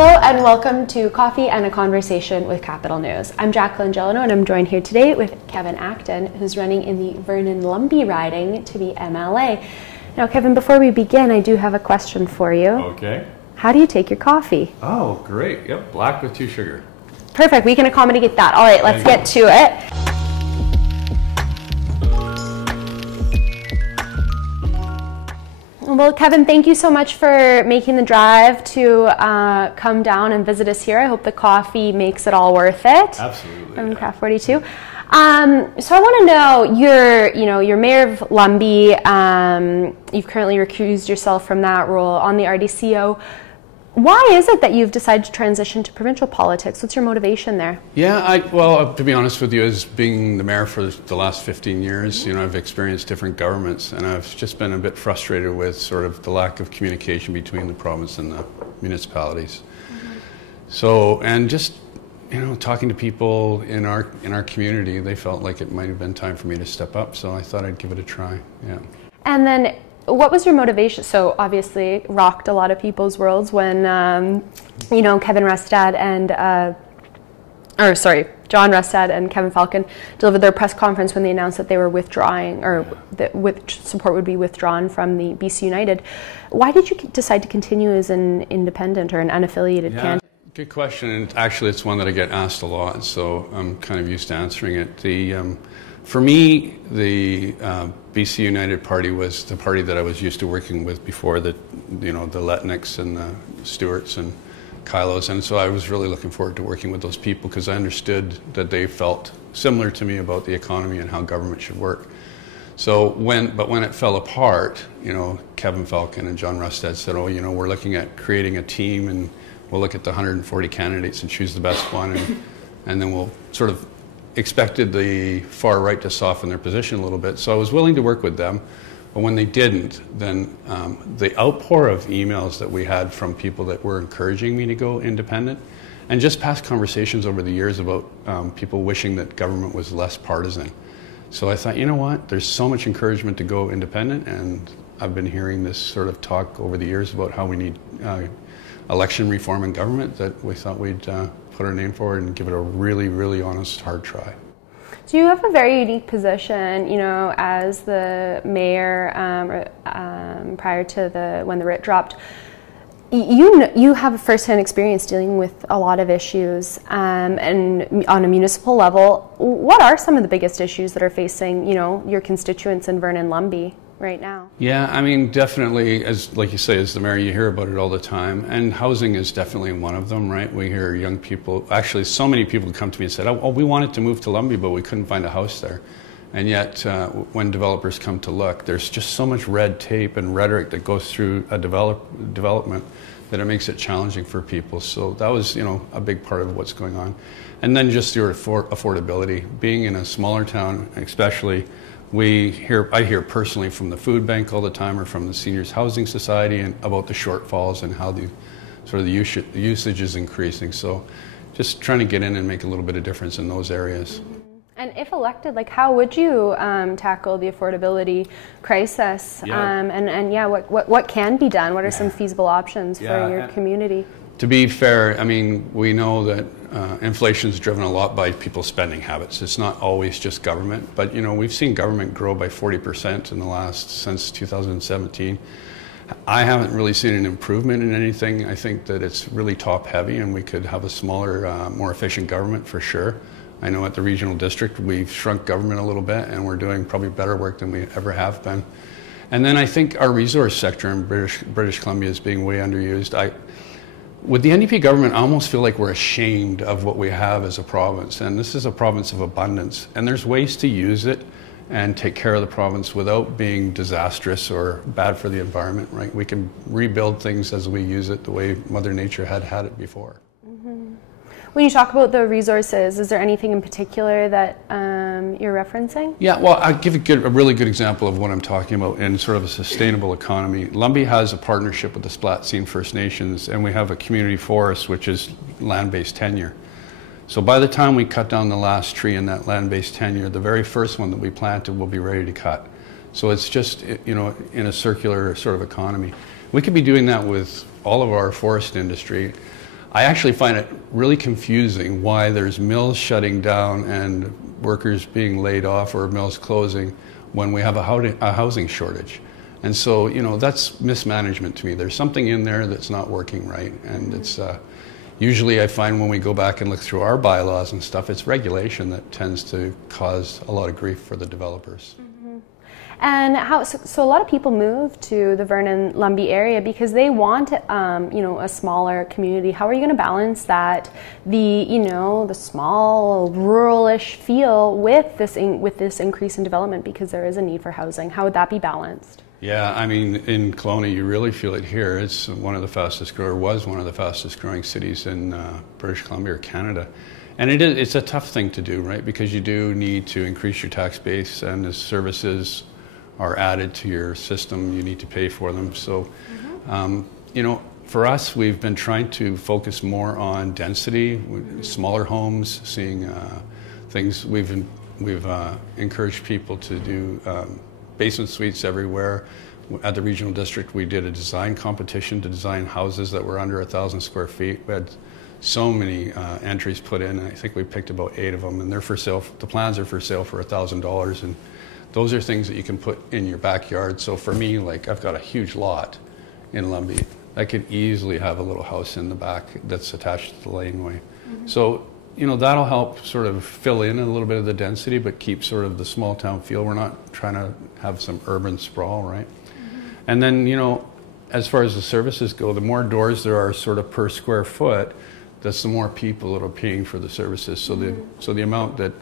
Hello and welcome to Coffee and a Conversation with Capital News. I'm Jacqueline Gelano and I'm joined here today with Kevin Acton, who's running in the Vernon Lumby riding to be MLA. Now Kevin, before we begin, I do have a question for you. Okay. How do you take your coffee? Oh, great. Yep, black with 2 sugar. Perfect, we can accommodate that. All right, let's get to it. Well, Kevin, thank you so much for making the drive to come down and visit us here. I hope the coffee makes it all worth it. Absolutely. From Craft 42. So I want to know, you're mayor of Lumby. You've currently recused yourself from that role on the RDCO. Why is it that you've decided to transition to provincial politics? What's your motivation there? Yeah, well, to be honest with you, as being the mayor for the last 15 years, I've experienced different governments, and I've just been a bit frustrated with sort of the lack of communication between the province and the municipalities. Mm-hmm. So, and just, talking to people in our community, they felt like it might have been time for me to step up, so I thought I'd give it a try, yeah. And then, what was your motivation? So obviously rocked a lot of people's worlds when, Kevin Rustad and, John Rustad and Kevin Falcon delivered their press conference when they announced that they were withdrawing, or that support would be withdrawn from the BC United. Why did you decide to continue as an independent or an unaffiliated candidate? Good question, and actually it's one that I get asked a lot, so I'm kind of used to answering it. For me, the BC United Party was the party that I was used to working with before, the Letnicks and the Stewarts and Kylos, and so I was really looking forward to working with those people because I understood that they felt similar to me about the economy and how government should work. So when it fell apart, Kevin Falcon and John Rustad said, we're looking at creating a team and we'll look at the 140 candidates and choose the best one, and then we'll sort of expected the far right to soften their position a little bit. So I was willing to work with them, but when they didn't, then the outpour of emails that we had from people that were encouraging me to go independent, and just past conversations over the years about people wishing that government was less partisan. So I thought, there's so much encouragement to go independent, and I've been hearing this sort of talk over the years about how we need election reform in government that we thought we'd put our name forward and give it a really, really honest, hard try. So you have a very unique position, as the mayor prior to when the writ dropped. You have a first-hand experience dealing with a lot of issues, and on a municipal level. What are some of the biggest issues that are facing, your constituents in Vernon Lumby right now? Yeah, definitely, like you say, as the mayor, you hear about it all the time, and housing is definitely one of them, right? We hear young people, actually so many people come to me and said, we wanted to move to Lumby, but we couldn't find a house there. And yet, when developers come to look, there's just so much red tape and rhetoric that goes through a development that it makes it challenging for people. So that was, a big part of what's going on. And then just your affordability. Being in a smaller town, especially, I hear personally from the food bank all the time or from the Seniors Housing Society and about the shortfalls and how the usage is increasing. So just trying to get in and make a little bit of difference in those areas. And if elected, how would you tackle the affordability crisis? Yeah. What can be done? What are some feasible options for your community? To be fair, we know that inflation's driven a lot by people's spending habits. It's not always just government, but we've seen government grow by 40% since 2017. I haven't really seen an improvement in anything. I think that it's really top heavy and we could have a smaller, more efficient government for sure. I know at the regional district we've shrunk government a little bit and we're doing probably better work than we ever have been. And then I think our resource sector in British Columbia is being way underused. With the NDP government, I almost feel like we're ashamed of what we have as a province, and this is a province of abundance, and there's ways to use it and take care of the province without being disastrous or bad for the environment, right? We can rebuild things as we use it the way Mother Nature had it before. Mm-hmm. When you talk about the resources, is there anything in particular that you're referencing? Yeah, well, I'll give a really good example of what I'm talking about in sort of a sustainable economy. Lumby has a partnership with the Splatsin First Nations, and we have a community forest, which is land-based tenure. So by the time we cut down the last tree in that land-based tenure, the very first one that we planted will be ready to cut. So it's just, in a circular sort of economy. We could be doing that with all of our forest industry. I actually find it really confusing why there's mills shutting down and workers being laid off or mills closing when we have a housing shortage. And so, you know, that's mismanagement to me. There's something in there that's not working right. And it's usually I find when we go back and look through our bylaws and stuff, it's regulation that tends to cause a lot of grief for the developers. And so a lot of people move to the Vernon Lumby area because they want you know, a smaller community. How are you going to balance that, the small ruralish feel with this increase in development, because there is a need for housing? How would that be balanced? Yeah, I mean, in Kelowna, you really feel it here. It's one of the fastest growing cities in British Columbia or Canada. And it's a tough thing to do, right? Because you do need to increase your tax base, and as services are added to your system, you need to pay for them. So, you know, for us, we've been trying to focus more on density, smaller homes, seeing things. We've encouraged people to do basement suites everywhere. At the regional district, we did a design competition to design houses that were under 1,000 square feet. We had so many entries put in. I think we picked about 8 of them, and they're for sale. The plans are for sale for $1,000, and those are things that you can put in your backyard. So for me, like, I've got a huge lot in Lumby. I could easily have a little house in the back that's attached to the laneway. So, you know, that'll help sort of fill in a little bit of the density, but keep sort of the small town feel. We're not trying to have some urban sprawl, right? And then, you know, as far as the services go, the more doors there are sort of per square foot, that's the more people that are paying for the services. So the amount that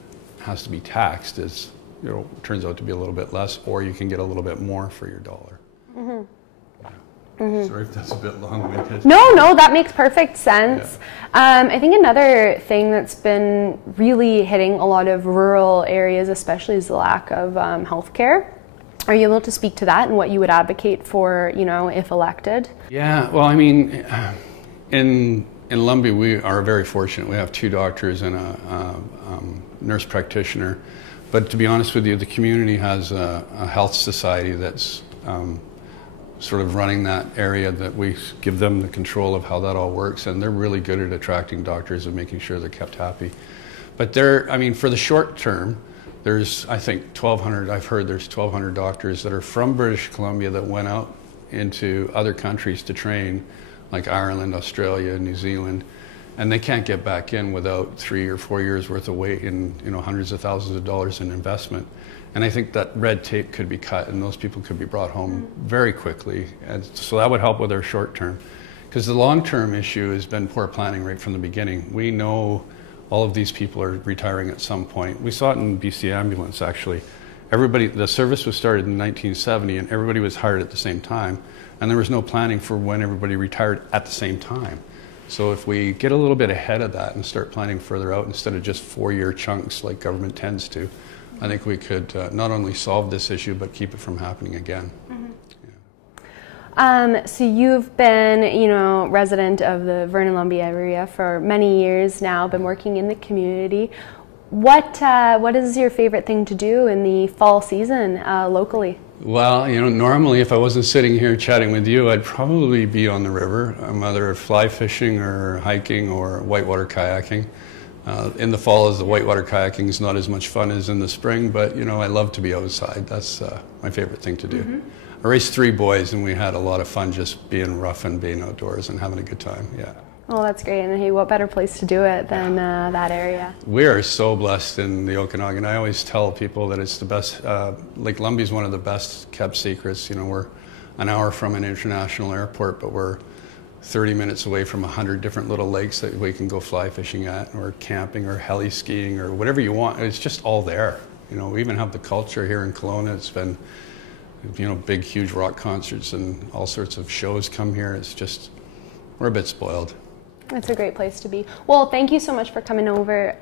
has to be taxed is, you know, turns out to be a little bit less, or you can get a little bit more for your dollar. Sorry if that's a bit long-winded. No, that makes perfect sense. Yeah. I think another thing that's been really hitting a lot of rural areas, especially, is the lack of healthcare. Are you able to speak to that and what you would advocate for, you know, if elected? Yeah, well, I mean, in Lumby, we are very fortunate. We have 2 doctors and a nurse practitioner. But to be honest with you, the community has a health society that's sort of running that area, that we give them the control of how that all works, and they're really good at attracting doctors and making sure they're kept happy. But I mean, for the short term, there's, I think, 1,200, I've heard there's 1,200 doctors that are from British Columbia that went out into other countries to train, like Ireland, Australia, New Zealand, and they can't get back in without 3 or 4 years worth of wait and, you know, hundreds of thousands of dollars in investment. And I think that red tape could be cut and those people could be brought home very quickly. And so that would help with our short term. Because the long term issue has been poor planning right from the beginning. We know all of these people are retiring at some point. We saw it in BC Ambulance, actually. The service was started in 1970 and everybody was hired at the same time. And there was no planning for when everybody retired at the same time. So if we get a little bit ahead of that and start planning further out instead of just 4-year chunks like government tends to, I think we could not only solve this issue, but keep it from happening again. So you've been, you know, resident of the Vernon Lumby area for many years now, been working in the community. What is your favorite thing to do in the fall season locally? Well, you know, normally if I wasn't sitting here chatting with you, I'd probably be on the river. I'm either fly fishing or hiking or whitewater kayaking. In the fall, the whitewater kayaking is not as much fun as in the spring, but, you know, I love to be outside. That's my favorite thing to do. I raised 3 boys, and we had a lot of fun just being rough and being outdoors and having a good time, yeah. Oh, that's great. And hey, what better place to do it than that area? We are so blessed in the Okanagan. I always tell people that it's the best, like Lumby's one of the best kept secrets. You know, we're an hour from an international airport, but we're 30 minutes away from 100 different little lakes that we can go fly fishing at, or camping, or heli skiing, or whatever you want. It's just all there. You know, we even have the culture here in Kelowna. It's been, you know, big, huge rock concerts and all sorts of shows come here. It's just, we're a bit spoiled. It's a great place to be. Well, thank you so much for coming over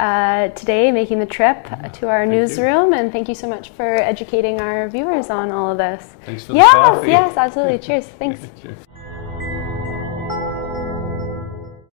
today, making the trip to our newsroom, and thank you so much for educating our viewers on all of this. Thanks for the coffee. Yes, absolutely. Cheers. Thanks. Cheers.